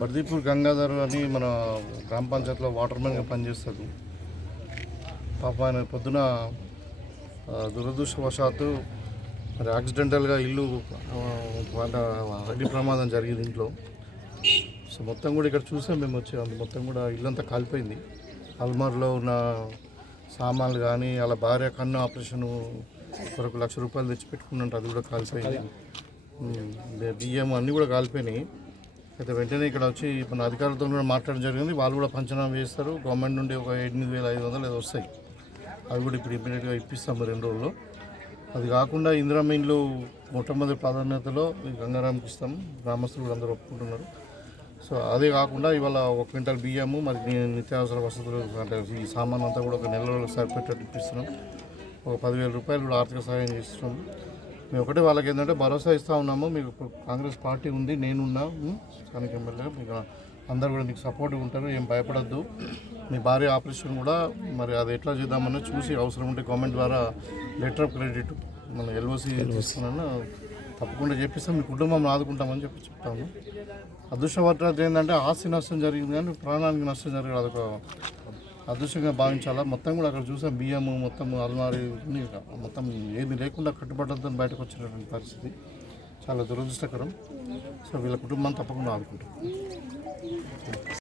బర్దీపూర్ గంగాధర్ అని మన గ్రామ పంచాయతీలో వాటర్మెన్గా పనిచేస్తాడు. పాప ఆయన పొద్దున దురదృష్టవశాత్తు మరి యాక్సిడెంటల్గా ఇల్లు వాళ్ళ అగ్ని ప్రమాదం జరిగింది ఇంట్లో. సో మొత్తం కూడా ఇక్కడ చూసాం మేము వచ్చి మొత్తం కూడా ఇల్లంతా కాలిపోయింది. అల్మార్లో ఉన్న సామాన్లు కానీ అలా భార్య కన్ను ఆపరేషన్ కొరకు ₹1,00,000 తెచ్చి పెట్టుకున్నట్టు అది కూడా కాలిపోయింది. బియ్యం అన్నీ కూడా కాలిపోయినాయి. అయితే వెంటనే ఇక్కడ వచ్చి మన అధికారులతో కూడా మాట్లాడడం జరిగింది. వాళ్ళు కూడా పంచనామా చేస్తారు. గవర్నమెంట్ నుండి ఒక 8,500 ఏదో వస్తాయి. అవి కూడా ఇప్పుడు ఇమ్మీడియట్గా ఇప్పిస్తాము 2 రోజుల్లో. అది కాకుండా ఇందిరమ్మ ఇండ్లు మొట్టమొదటి ప్రాధాన్యతలో గంగారాంకి ఇస్తాము. గ్రామస్తులు కూడా అందరూ ఒప్పుకుంటున్నారు. సో అదే కాకుండా ఇవాళ 1 క్వింటాల్ బియ్యము మరి నిత్యావసర వసతులు అంటే ఈ సామాన్ అంతా కూడా ఒక నెల రోజులకు సరిపెట్టేట్టు ఇప్పిస్తున్నాం. ఒక ₹10,000 కూడా ఆర్థిక సహాయం చేస్తున్నాము. మేము ఒకటే వాళ్ళకి ఏంటంటే భరోసా ఇస్తూ ఉన్నాము. మీకు కాంగ్రెస్ పార్టీ ఉంది, నేనున్నా స్థానిక ఎమ్మెల్యే, మీకు అందరూ కూడా మీకు సపోర్ట్గా ఉంటారు, ఏం భయపడద్దు. మీ భార్య ఆపరేషన్ కూడా మరి అది ఎట్లా చేద్దామని చూసి అవసరం ఉంటే గవర్నమెంట్ ద్వారా లెటర్ ఆఫ్ క్రెడిట్ మన LOC తీసుకున్నా తప్పకుండా చెప్పిస్తాం. మీ కుటుంబం ఆదుకుంటామని చెప్తాము. అదృష్టవర్త ఏంటంటే ఆస్తి నష్టం జరిగింది కానీ ప్రాణానికి నష్టం జరిగింది. అదొక అదృష్టంగా భావించాలా. మొత్తం కూడా అక్కడ చూసాం బియ్యము మొత్తం అల్మారి మొత్తం ఏది లేకుండా కట్టుబట్టలతో బయటకు వచ్చినటువంటి పరిస్థితి చాలా దురదృష్టకరం. సో వీళ్ళ కుటుంబాన్ని తప్పకుండా ఆదుకుంటాం.